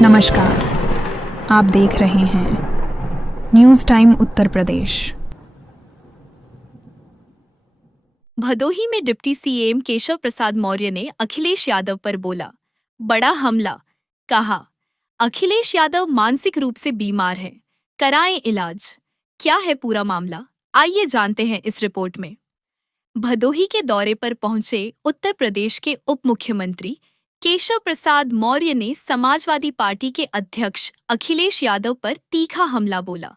नमस्कार, आप देख रहे हैं न्यूज़ टाइम उत्तर प्रदेश। भदोही में डिप्टी सीएम केशव प्रसाद मौर्य ने अखिलेश यादव पर बोला बड़ा हमला। कहा, अखिलेश यादव मानसिक रूप से बीमार हैं, कराएं इलाज। क्या है पूरा मामला, आइए जानते हैं इस रिपोर्ट में। भदोही के दौरे पर पहुंचे उत्तर प्रदेश के उप मुख्यमंत्री केशव प्रसाद मौर्य ने समाजवादी पार्टी के अध्यक्ष अखिलेश यादव पर तीखा हमला बोला।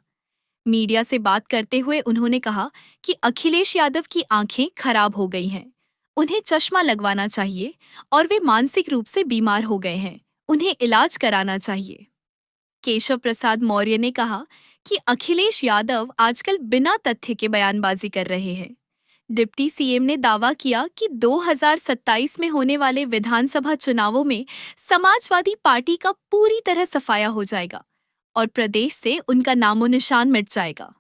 मीडिया से बात करते हुए उन्होंने कहा कि अखिलेश यादव की आंखें खराब हो गई हैं, उन्हें चश्मा लगवाना चाहिए और वे मानसिक रूप से बीमार हो गए हैं, उन्हें इलाज कराना चाहिए। केशव प्रसाद मौर्य ने कहा कि अखिलेश यादव आजकल बिना तथ्य के बयानबाजी कर रहे हैं। डिप्टी सीएम ने दावा किया कि 2027 में होने वाले विधानसभा चुनावों में समाजवादी पार्टी का पूरी तरह सफाया हो जाएगा और प्रदेश से उनका नामो निशान मिट जाएगा।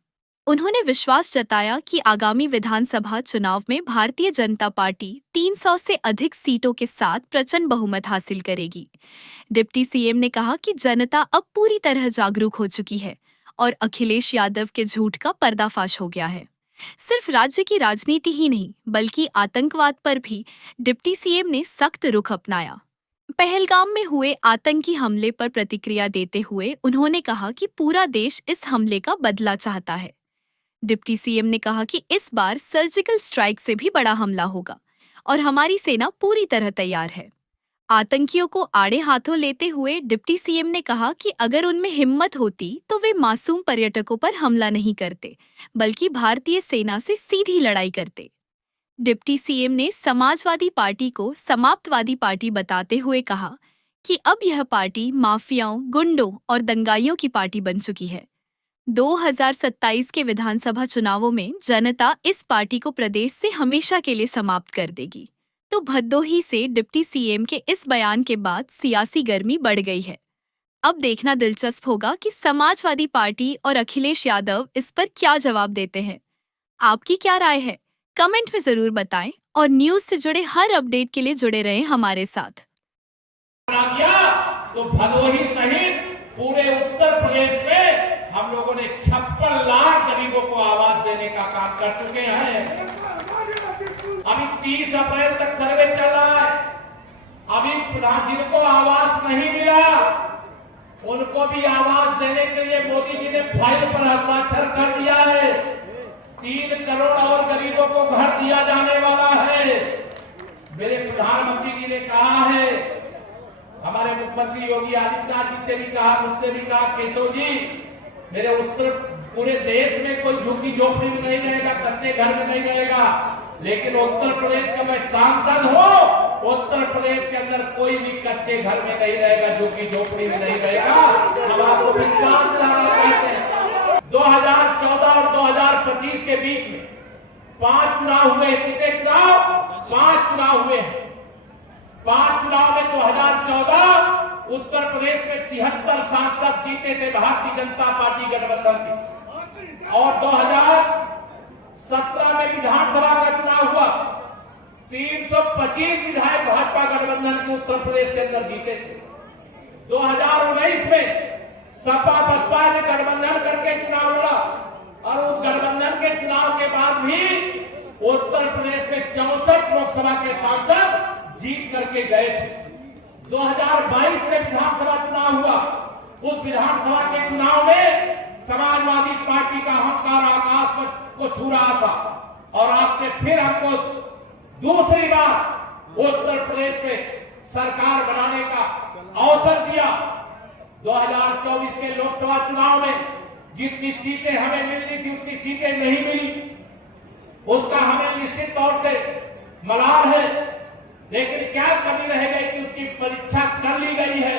उन्होंने विश्वास जताया कि आगामी विधानसभा चुनाव में भारतीय जनता पार्टी 300 से अधिक सीटों के साथ प्रचंड बहुमत हासिल करेगी। डिप्टी सीएम ने कहा कि जनता अब पूरी तरह जागरूक हो चुकी है और अखिलेश यादव के झूठ का पर्दाफाश हो गया है। सिर्फ राज्य की राजनीति ही नहीं बल्कि आतंकवाद पर भी डिप्टी सीएम ने सख्त रुख अपनाया। पहलगाम में हुए आतंकी हमले पर प्रतिक्रिया देते हुए उन्होंने कहा कि पूरा देश इस हमले का बदला चाहता है। डिप्टी सीएम ने कहा कि इस बार सर्जिकल स्ट्राइक से भी बड़ा हमला होगा और हमारी सेना पूरी तरह तैयार है। आतंकियों को आड़े हाथों लेते हुए डिप्टी सीएम ने कहा कि अगर उनमें हिम्मत होती तो वे मासूम पर्यटकों पर हमला नहीं करते बल्कि भारतीय सेना से सीधी लड़ाई करते। डिप्टी सीएम ने समाजवादी पार्टी को समाप्तवादी पार्टी बताते हुए कहा कि अब यह पार्टी माफियाओं, गुंडों और दंगाइयों की पार्टी बन चुकी है। 2027 के विधानसभा चुनावों में जनता इस पार्टी को प्रदेश से हमेशा के लिए समाप्त कर देगी। तो भदोही से डिप्टी सीएम के इस बयान के बाद सियासी गर्मी बढ़ गई है। अब देखना दिलचस्प होगा कि समाजवादी पार्टी और अखिलेश यादव इस पर क्या जवाब देते हैं। आपकी क्या राय है, कमेंट में जरूर बताएं और न्यूज से जुड़े हर अपडेट के लिए जुड़े रहें हमारे साथ। तो भदोही सहित पूरे उत्तर प्रदेश में हम लोगों ने 56 लाख गरीबों को आवास देने का काम कर चुके हैं। अभी 30 अप्रैल तक सर्वे चल रहा है। अभी जिनको आवास नहीं मिला उनको भी आवास देने के लिए मोदी जी ने फाइल पर हस्ताक्षर कर दिया है। 3 करोड़ और गरीबों को घर दिया जाने वाला है। मेरे प्रधानमंत्री जी ने कहा है, हमारे मुख्यमंत्री योगी आदित्यनाथ जी से भी कहा, मुझसे भी कहा, केशव जी मेरे उत्तर पूरे देश में कोई झुग्गी झोपड़ी में नहीं रहेगा, कच्चे घर में नहीं रहेगा, लेकिन उत्तर प्रदेश का मैं सांसद हूं, उत्तर प्रदेश के अंदर कोई भी कच्चे घर में नहीं रहेगा, झुग्गी झोपड़ी में नहीं रहेगा। हम आपको विश्वास दिलाना चाहते हैं। 2014 और 2025 के बीच में 5 चुनाव हुए। कितने चुनाव? 5 चुनाव हुए। 5 चुनाव में 2014 उत्तर प्रदेश में 73 सांसद जीते थे भारतीय जनता पार्टी गठबंधन के, और 2017 में विधानसभा का चुनाव हुआ। 325 विधायक भाजपा गठबंधन के उत्तर प्रदेश के अंदर जीते थे। 2019 में सपा बसपा ने गठबंधन करके चुनाव लड़ा और उस गठबंधन के चुनाव के बाद भी उत्तर प्रदेश में 64 लोकसभा के सांसद जीत करके गए थे। 2022 में विधानसभा चुनाव हुआ। उस विधानसभा के चुनाव में समाजवादी पार्टी का अहंकार आकाश को छू रहा था और आपने फिर हमको दूसरी बार उत्तर प्रदेश में सरकार बनाने का अवसर दिया। 2024 के लोकसभा चुनाव में जितनी सीटें हमें मिलनी थी उतनी सीटें नहीं मिली, उसका हमें निश्चित तौर से मलाल है, लेकिन क्या कमी रह गई कि उसकी परीक्षा कर ली गई है,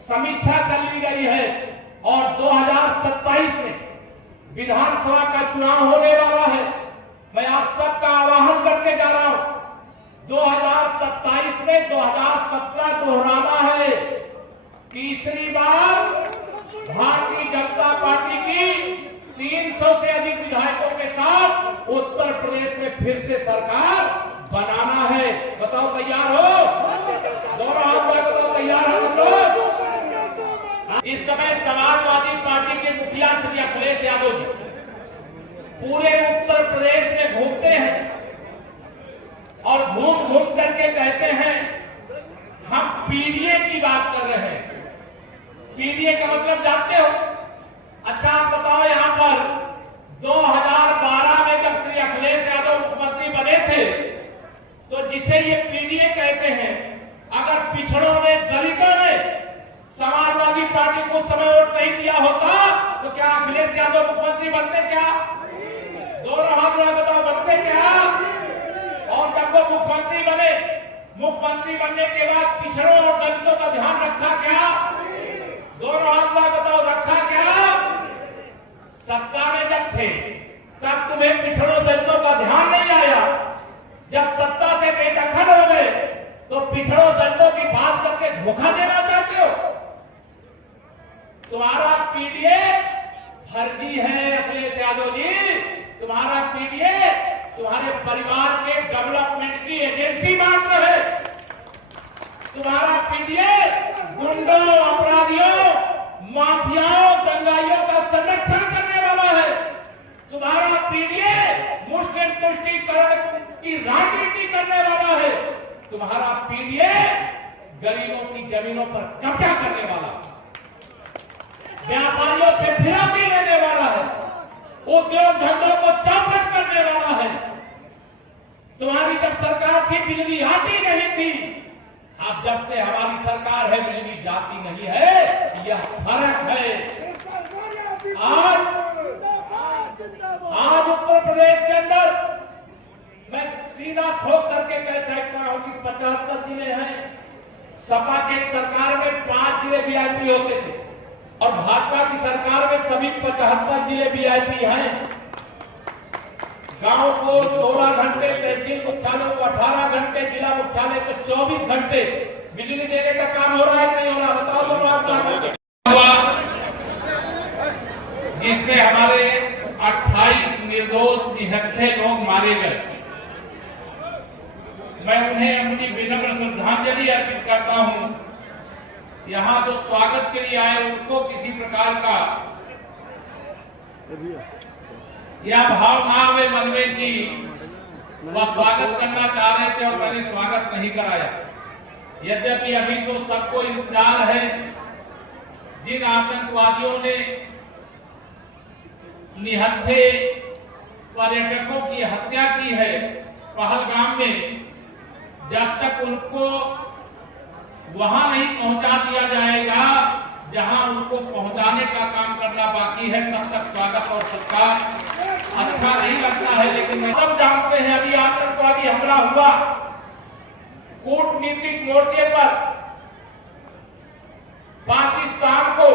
समीक्षा कर ली गई है और 2027 में विधानसभा का चुनाव होने वाला है। मैं आप सबका आह्वान करके जा रहा हूं, 2027 में 2017 दोहराना है। तीसरी बार भारतीय जनता पार्टी की 300 से अधिक विधायकों के साथ उत्तर प्रदेश में फिर से सरकार बनाना है। बताओ तैयार हो? दोनों हाथ में बताओ तैयार हो सब लोग? इस समय समाजवादी पार्टी के मुखिया श्री अखिलेश यादव जी पूरे उत्तर प्रदेश में घूमते हैं और घूम घूम करके कहते हैं हम पीडीए की बात कर रहे हैं। पीडीए का मतलब जानते हो? अच्छा आप बताओ, यहां पर 2012 में जब श्री अखिलेश यादव मुख्यमंत्री बने थे तो जिसे ये पीडीए कहते हैं, अगर पिछड़ों ने, दलितों ने समाजवादी पार्टी को समय वोट नहीं दिया होता तो क्या अखिलेश यादव मुख्यमंत्री बनते? क्या दोनों हाथ में बताओ, बनते क्या? और जब वो मुख्यमंत्री बने, मुख्यमंत्री बनने के बाद पिछड़ों और दलितों का ध्यान रखा क्या? दोनों हाथ में बताओ, रखा क्या? सत्ता में जब थे तब तुम्हें पिछड़ों दलितों का ध्यान नहीं आया। जब सत्ता से बेदखल हो गए तो पिछड़ों दलितों की बात करके धोखा देना चाहते हो। तुम्हारा पीडीए फर्जी है अखिलेश यादव जी। तुम्हारा पीडीए तुम्हारे परिवार के डेवलपमेंट की एजेंसी मात्र है। तुम्हारा पीडीए गुंडों, अपराधियों, माफियाओं, दंगाइयों का संरक्षण करने वाला है। तुम्हारा पीडीए मुस्लिम तुष्टीकरण की राजनीति करने वाला है। तुम्हारा पीडीए गरीबों की जमीनों पर कब्जा करने वाला है, व्यापारियों से फिरौती लेने वाला है, उद्योग धंधों को चौपट करने वाला है। तुम्हारी जब सरकार थी बिजली आती नहीं थी, अब जब से हमारी सरकार है बिजली जाती नहीं है। यह फर्क है। आज उत्तर प्रदेश के अंदर मैं सीधा ठोक करके कह सकता हूं कि 75 जिले हैं। सपा की सरकार में 5 जिले वीआईपी होते थे और भाजपा की सरकार में सभी 75 जिले वीआईपी हैं। गांव को 16 घंटे, तहसील मुख्यालय को 18 घंटे, जिला मुख्यालय को 24 घंटे बिजली देने का काम हो रहा है कि नहीं हो रहा? बताओ दोनों आप। जिसमें हमारे 28 निर्दोष निहत्थे लोग मारे गए, मैं उन्हें अपनी विनम्र श्रद्धांजलि अर्पित करता हूं। यहां जो स्वागत के लिए आए उनको किसी प्रकार का यह भाव ना आवे मन में कि वह स्वागत करना चाह रहे थे और मैंने स्वागत नहीं कराया। यद्यपि अभी तो सबको इंतजार है। जिन आतंकवादियों ने निहत्थे पर्यटकों की हत्या की है पहलगाम में, जब तक उनको वहां नहीं पहुंचा दिया जाएगा जहां उनको पहुंचाने का काम करना बाकी है, तब तक स्वागत और सत्कार अच्छा नहीं लगता है। लेकिन सब जानते हैं अभी आतंकवादी हमला हुआ, कूटनीतिक मोर्चे पर पाकिस्तान को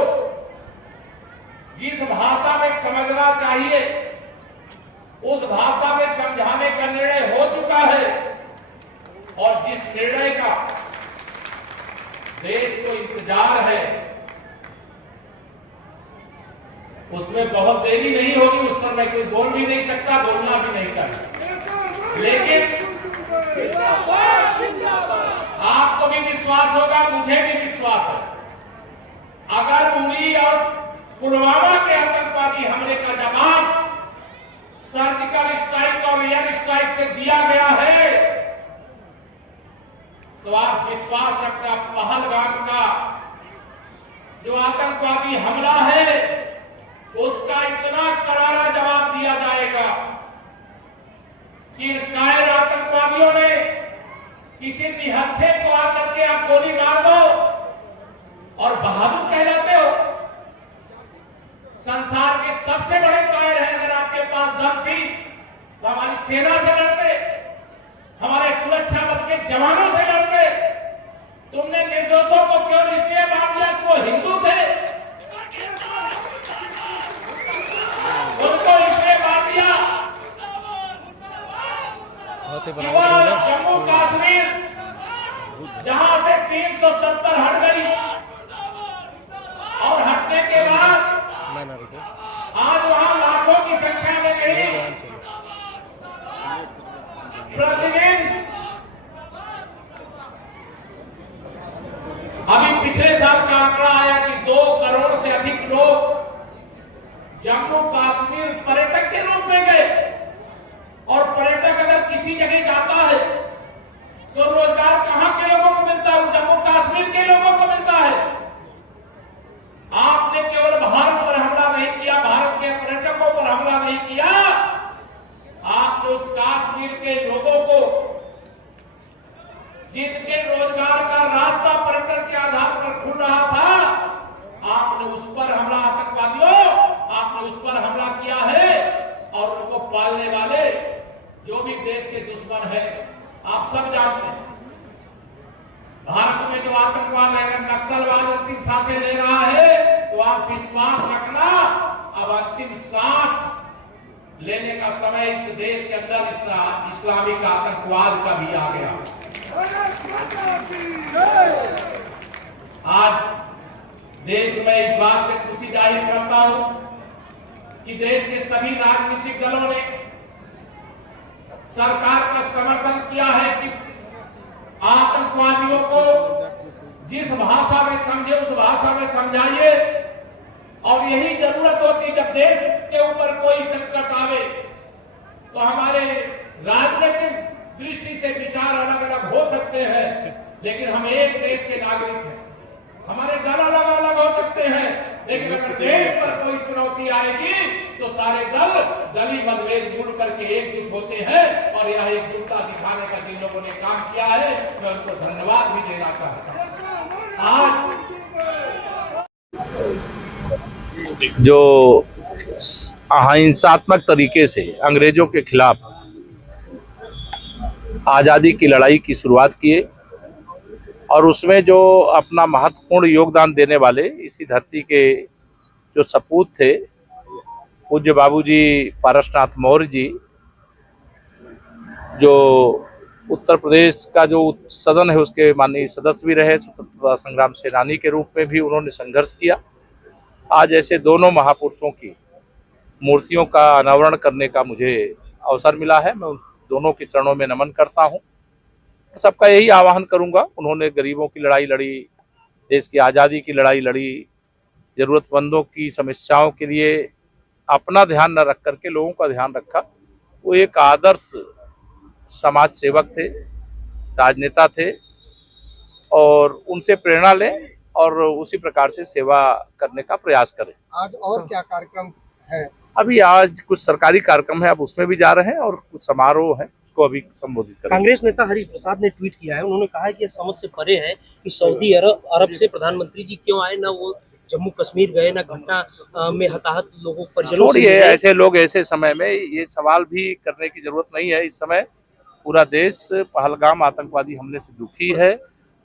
जिस भाषा में समझना चाहिए उस भाषा में समझाने का निर्णय हो चुका है और जिस निर्णय का देश को इंतजार है उसमें बहुत देरी नहीं होगी। उस पर मैं कोई बोल भी नहीं सकता, बोलना भी नहीं चाहिए। लेकिन आपको भी विश्वास होगा, मुझे भी विश्वास है, अगर उरी और पुलवामा के आतंकवादी हमले का जवाब सर्जिकल स्ट्राइक और एयर स्ट्राइक से दिया गया है तो आप विश्वास रखना, पहलगाम का जो आतंकवादी हमला है उसका इतना करारा जवाब दिया जाएगा कि इन कायर आतंकवादियों ने किसी निहत्थे को आकर के आप गोली मार दो और बहादुर कहलाते हो। संसार के सबसे बड़े कायर हैं। अगर आपके पास दम थी तो हमारी सेना से लड़ते, हमारे सुरक्षा बल के जवानों से लड़ते। तुमने निर्दोषों को क्यों इसलिए मार दिया कि वो हिंदू थे? उनको इसलिए मार दिया जम्मू कश्मीर जहां से 370 हट गई और हटने के बाद आज वहां लाखों की संख्या में नहीं, प्रतिदिन अभी पिछले साल का आंकड़ा आया कि 2 करोड़ जम्मू कश्मीर पर्यटक के रूप में गए, और पर्यटक अगर किसी जगह जाता है तो रोजगार कहां के लोगों को मिलता है? जम्मू कश्मीर के लोगों को मिलता है। आपने केवल भारत पर हमला नहीं किया, भारत के पर्यटकों पर हमला नहीं किया, आपने उस कश्मीर के लोगों को, जिनके रोजगार का रास्ता पर्यटन के आधार पर खुल रहा था, आपने उस पर हमला, आतंकवादियों, आपने उस पर हमला किया है। और उनको पालने वाले जो भी देश के दुश्मन है, आप सब जानते हैं, भारत में जो आतंकवाद है, अगर नक्सलवाद अंतिम सांसें ले रहा है, तो आप विश्वास रखना, अब अंतिम सांस लेने का समय इस देश के अंदर इस इस्लामिक आतंकवाद का भी आ गया। आज देश में इस बात से खुशी जाहिर करता हूं कि देश के सभी राजनीतिक दलों ने सरकार का समर्थन किया है कि आतंकवादियों को जिस भाषा में समझे उस भाषा में समझाइए। और यही जरूरत होती, जब देश के ऊपर कोई संकट आवे तो हमारे राजनीतिक दृष्टि से विचार अलग अलग हो सकते हैं, लेकिन हम एक देश के नागरिक हैं। हमारे दल अलग अलग हो सकते हैं, लेकिन अगर देश पर कोई चुनौती आएगी तो सारे दल दलीय मतभेद भूल करके एकजुट होते हैं। और यह एकजुटता दिखाने का जिन लोगों ने काम किया है, मैं उनको धन्यवाद भी देना चाहता हूं। आज जो अहिंसात्मक तरीके से अंग्रेजों के खिलाफ आज़ादी की लड़ाई की शुरुआत किए, और उसमें जो अपना महत्वपूर्ण योगदान देने वाले इसी धरती के जो सपूत थे, पूज्य बाबूजी पारसनाथ मौर्य जी, जो उत्तर प्रदेश का जो सदन है उसके माननीय सदस्य भी रहे, स्वतंत्रता संग्राम सेनानी के रूप में भी उन्होंने संघर्ष किया। आज ऐसे दोनों महापुरुषों की मूर्तियों का अनावरण करने का मुझे अवसर मिला है। मैं उन दोनों के चरणों में नमन करता हूं। सबका यही आह्वान करूंगा, उन्होंने गरीबों की लड़ाई लड़ी, देश की आज़ादी की लड़ाई लड़ी, ज़रूरतमंदों की समस्याओं के लिए अपना ध्यान न रख करके लोगों का ध्यान रखा। वो एक आदर्श समाज सेवक थे, राजनेता थे, और उनसे प्रेरणा लें और उसी प्रकार से सेवा करने का प्रयास करें। आज और क्या कार्यक्रम है? अभी आज कुछ सरकारी कार्यक्रम है, अब उसमें भी जा रहे हैं, और कुछ समारोह है, उसको अभी संबोधित करेंगे। कांग्रेस नेता हरीश प्रसाद ने ट्वीट किया है, उन्होंने कहा है कि यह समझ से परे है कि सऊदी अरब से प्रधानमंत्री जी क्यों आए, ना वो जम्मू कश्मीर गए, ना घटना में हताहत लोगों पर। छोड़िए, ऐसे लोग ऐसे समय में ये सवाल भी करने की जरूरत नहीं है। इस समय पूरा देश पहलगाम आतंकवादी हमले से दुखी है,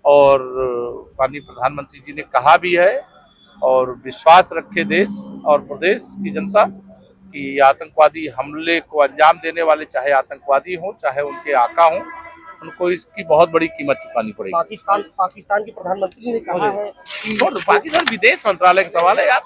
और माननीय प्रधानमंत्री जी ने कहा भी है, और विश्वास रखे देश और प्रदेश की जनता कि आतंकवादी हमले को अंजाम देने वाले, चाहे आतंकवादी हों चाहे उनके आका हों, उनको इसकी बहुत बड़ी कीमत चुकानी पड़ेगी। पाकिस्तान के प्रधानमंत्री ने कहा है, पाकिस्तान विदेश मंत्रालय का सवाल है यार।